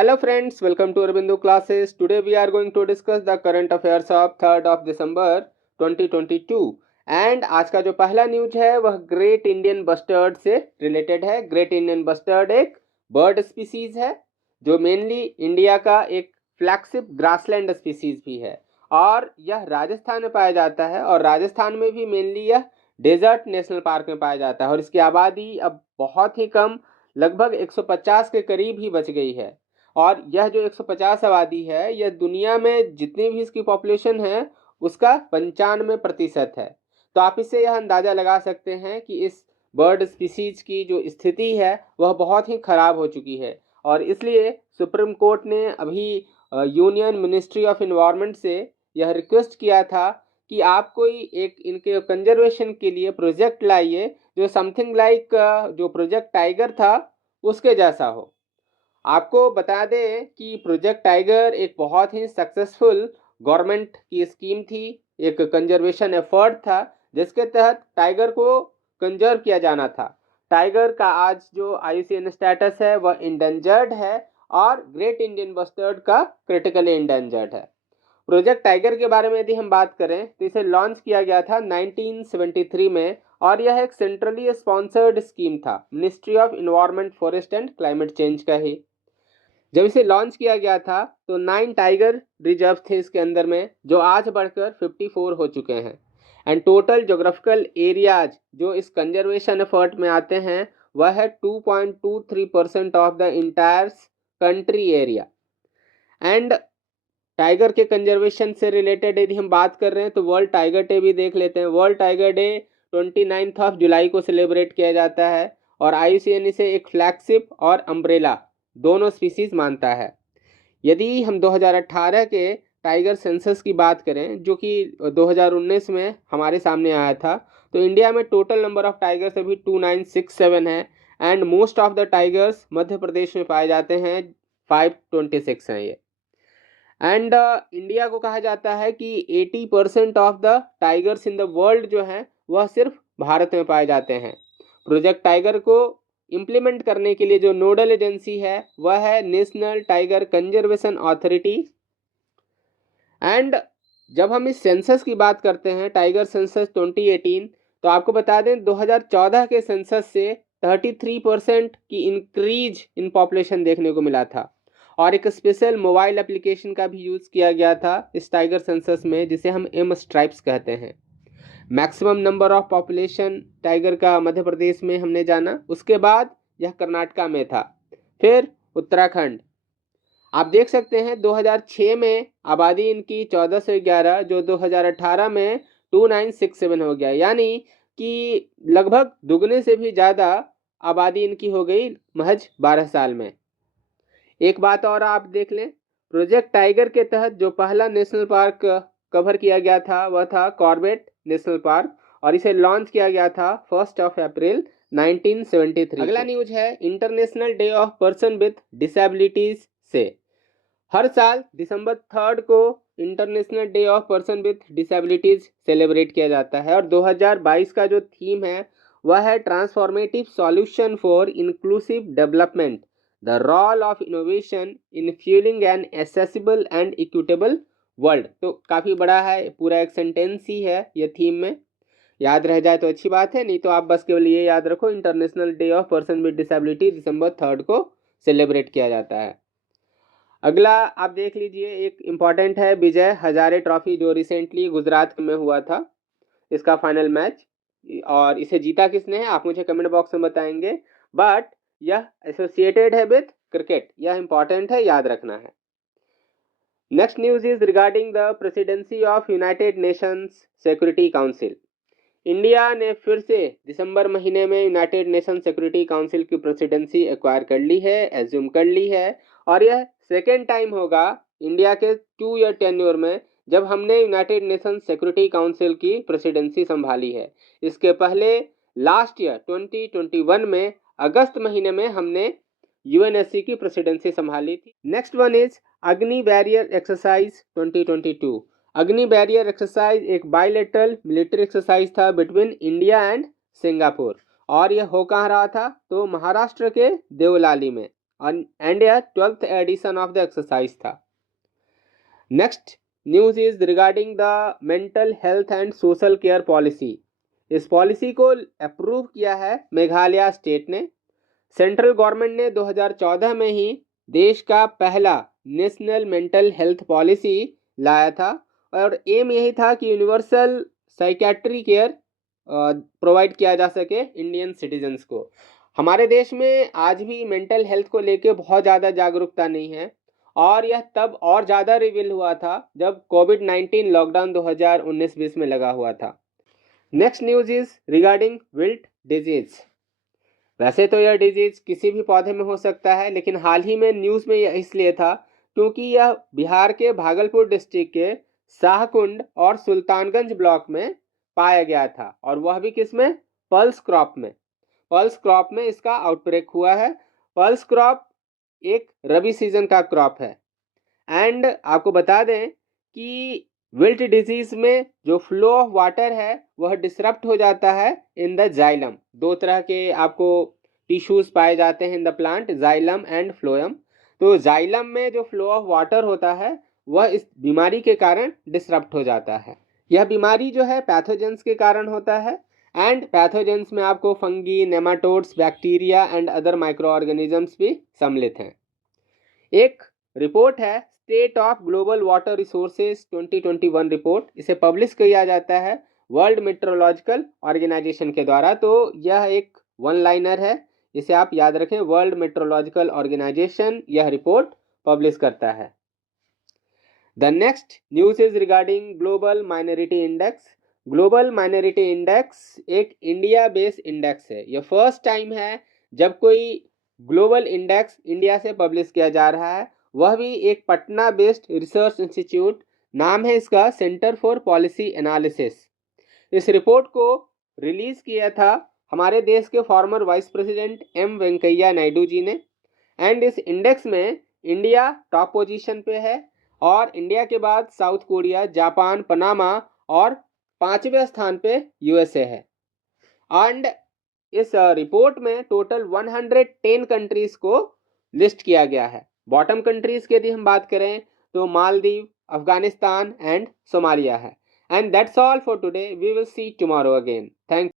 Hello friends, welcome to Aurobindo classes. Today we are going to discuss the current affairs of 3rd of December 2022 and आज का जो पहला news है वह great Indian bustard से related है। Great Indian bustard एक bird species है जो मेनली इंडिया का एक फ्लैगशिप ग्रासलैंड स्पीसीज भी है और यह राजस्थान में पाया जाता है और राजस्थान में भी मेनली यह डेजर्ट नेशनल पार्क में पाया जाता है और इसकी आबादी अब बहुत ही कम लगभग 150 के करीब ही बच गई है। और यह जो 150 आबादी है यह दुनिया में जितनी भी इसकी पॉपुलेशन है उसका 95% है। तो आप इससे यह अंदाज़ा लगा सकते हैं कि इस बर्ड स्पीसीज की जो स्थिति है वह बहुत ही ख़राब हो चुकी है और इसलिए सुप्रीम कोर्ट ने अभी यूनियन मिनिस्ट्री ऑफ इन्वायरमेंट से यह रिक्वेस्ट किया था कि आप कोई एक इनके कंजर्वेशन के लिए प्रोजेक्ट लाइए जो समथिंग लाइक जो प्रोजेक्ट टाइगर था उसके जैसा हो। आपको बता दें कि प्रोजेक्ट टाइगर एक बहुत ही सक्सेसफुल गवर्नमेंट की स्कीम थी, एक कंजर्वेशन एफर्ट था जिसके तहत टाइगर को कंजर्व किया जाना था। टाइगर का आज जो IUCN स्टेटस है वह इंडेंजर्ड है और ग्रेट इंडियन बस्टर्ड का क्रिटिकली इंडेंजर्ड है। प्रोजेक्ट टाइगर के बारे में यदि हम बात करें तो इसे लॉन्च किया गया था 1973 में और यह एक सेंट्रली स्पॉन्सर्ड स्कीम था, ministry of environment, forest and climate change का ही। जब इसे लॉन्च किया गया था तो 9 टाइगर रिजर्व थे इसके अंदर में जो आज बढ़कर 54 हो चुके हैं एंड टोटल जोग्राफिकल एरियाज जो इस कंजर्वेशन एफर्ट में आते हैं वह है 2.23% of the entire country area. And tiger के कंजर्वेशन से रिलेटेड यदि हम बात कर रहे हैं तो वर्ल्ड टाइगर डे भी देख लेते हैं। वर्ल्ड टाइगर डे 29 जुलाई को सेलिब्रेट किया जाता है और IUCN इसे एक फ्लैगशिप और अम्ब्रेला दोनों स्पीसीज मानता है। यदि हम 2018 के टाइगर सेंसस की बात करें जो कि 2019 में हमारे सामने आया था तो इंडिया में टोटल नंबर ऑफ टाइगर्स अभी 2967 है and most of the tigers Madhya Pradesh में पाए जाते हैं, 526 हैं ये। एंड इंडिया को कहा जाता है कि 80% of the tigers in the world जो हैं वह सिर्फ भारत में पाए जाते हैं। प्रोजेक्ट टाइगर को इम्प्लीमेंट करने के लिए जो नोडल एजेंसी है वह है national tiger conservation authority. And जब हम इस सेंसस की बात करते हैं टाइगर सेंसस 2018 तो आपको बता दें 2014 के सेंसस से 33% की इंक्रीज इन पॉपुलेशन देखने को मिला था और एक स्पेशल मोबाइल एप्लीकेशन का भी यूज़ किया गया था इस टाइगर सेंसस में जिसे हम एम स्ट्राइप्स कहते हैं। Maximum number of population tiger का मध्य प्रदेश में हमने जाना, उसके बाद यह कर्नाटका में था, फिर उत्तराखंड। आप देख सकते हैं 2006 में आबादी इनकी 1411 जो 2018 में 2967 हो गया, यानी कि लगभग दुगने से भी ज़्यादा आबादी इनकी हो गई महज 12 साल में। एक बात और आप देख लें, प्रोजेक्ट टाइगर के तहत जो पहला नेशनल पार्क कवर किया गया था वह था कॉर्बेट नेशनल पार्क और इसे लॉन्च किया गया था 1 अप्रैल 1973। अगला न्यूज है international day of person with disabilities से। हर साल दिसंबर 3 को international day of person with disabilities celebrate किया जाता है और 2022 का जो थीम है वह है transformative solution for inclusive development, the role of innovation in fuelling an accessible and equitable world. तो काफ़ी बड़ा है, पूरा एक सेंटेंस ही है ये थीम में, याद रह जाए तो अच्छी बात है, नहीं तो आप बस केवल ये याद रखो international day of person with disability दिसंबर 3 को सेलिब्रेट किया जाता है। अगला आप देख लीजिए, एक इम्पॉर्टेंट है विजय हजारे ट्रॉफी जो रिसेंटली गुजरात में हुआ था, इसका फाइनल मैच, और इसे जीता किसने है आप मुझे कमेंट बॉक्स में बताएंगे, बट यह एसोसिएटेड है विथ क्रिकेट, यह इंपॉर्टेंट है, याद रखना है। Next news is regarding the presidency of United Nations security council. India ने फिर से दिसंबर महीने में यूनाइटेड नेशन सिक्योरिटी काउंसिल की प्रेसिडेंसी एक्वायर कर ली है, एज्यूम कर ली है और यह सेकेंड टाइम होगा इंडिया के 2 ईयर टेन्योर में जब हमने यूनाइटेड नेशन सिक्योरिटी काउंसिल की प्रेसिडेंसी संभाली है। इसके पहले लास्ट ईयर 2021 में अगस्त महीने में हमने UNSC की प्रेसिडेंसी संभाली थी। नेक्स्ट वन इज अग्नि बैरियर एक्सरसाइज 2022। अग्नि बैरियर एक्सरसाइज एक बायलेटरल मिलिट्री एक्सरसाइज था बिटवीन इंडिया एंड सिंगापुर और यह हो कहाँ रहा था तो महाराष्ट्र के देवलाली में। एंड यह 12th edition of the exercise था। Next news is regarding the mental health and social care policy. इस पॉलिसी को अप्रूव किया है मेघालय स्टेट ने। सेंट्रल गवर्नमेंट ने 2014 में ही देश का पहला नेशनल मेंटल हेल्थ पॉलिसी लाया था और एम यही था कि यूनिवर्सल साइकेट्री केयर प्रोवाइड किया जा सके इंडियन सिटीजन्स को। हमारे देश में आज भी मेंटल हेल्थ को लेके बहुत ज़्यादा जागरूकता नहीं है और यह तब और ज़्यादा रिवील हुआ था जब कोविड-19 लॉकडाउन 2019-20 में लगा हुआ था। Next news is regarding wilt disease. वैसे तो यह डिजीज किसी भी पौधे में हो सकता है, लेकिन हाल ही में न्यूज़ में यह इसलिए था क्योंकि यह बिहार के भागलपुर डिस्ट्रिक्ट के शाहकुंड और सुल्तानगंज ब्लॉक में पाया गया था और वह भी किस में, पल्स क्रॉप में। पल्स क्रॉप में इसका आउटब्रेक हुआ है। पल्स क्रॉप एक रबी सीजन का क्रॉप है एंड आपको बता दें कि विल्ट डिजीज में जो फ्लो ऑफ वाटर है वह डिसरप्ट हो जाता है इन द जाइलम। दो तरह के आपको टिश्यूज पाए जाते हैं in the plant, xylem and phloem. तो जाइलम में जो फ्लो ऑफ वाटर होता है वह इस बीमारी के कारण डिसरप्ट हो जाता है। यह बीमारी जो है पैथोजेंस के कारण होता है एंड पैथोजेंस में आपको fungi, nematodes, bacteria and other micro organisms भी सम्मिलित हैं। एक रिपोर्ट है state of global water resources 2021 report. इसे पब्लिश किया जाता है वर्ल्ड मेट्रोलॉजिकल ऑर्गेनाइजेशन के द्वारा। तो यह एक वन लाइनर है, इसे आप याद रखें, वर्ल्ड मेट्रोलॉजिकल ऑर्गेनाइजेशन यह रिपोर्ट पब्लिश करता है। The next news is regarding global minority index. Global minority index एक इंडिया बेस्ड इंडेक्स है। यह फर्स्ट टाइम है जब कोई ग्लोबल इंडेक्स इंडिया से पब्लिश किया जा रहा है, वह भी एक पटना बेस्ड रिसर्च इंस्टीट्यूट। नाम है इसका सेंटर फॉर पॉलिसी एनालिसिस। इस रिपोर्ट को रिलीज किया था हमारे देश के former vice president M Venkaiah Naidu ji ने एंड इस इंडेक्स में इंडिया टॉप पोजीशन पे है और इंडिया के बाद साउथ कोरिया, जापान, पनामा और 5वें स्थान पे यूएसए है। एंड इस रिपोर्ट में टोटल 110 कंट्रीज को लिस्ट किया गया है। बॉटम कंट्रीज की यदि हम बात करें तो मालदीव, अफगानिस्तान एंड सोमालिया है। And that's all for today. We will see tomorrow again. Thank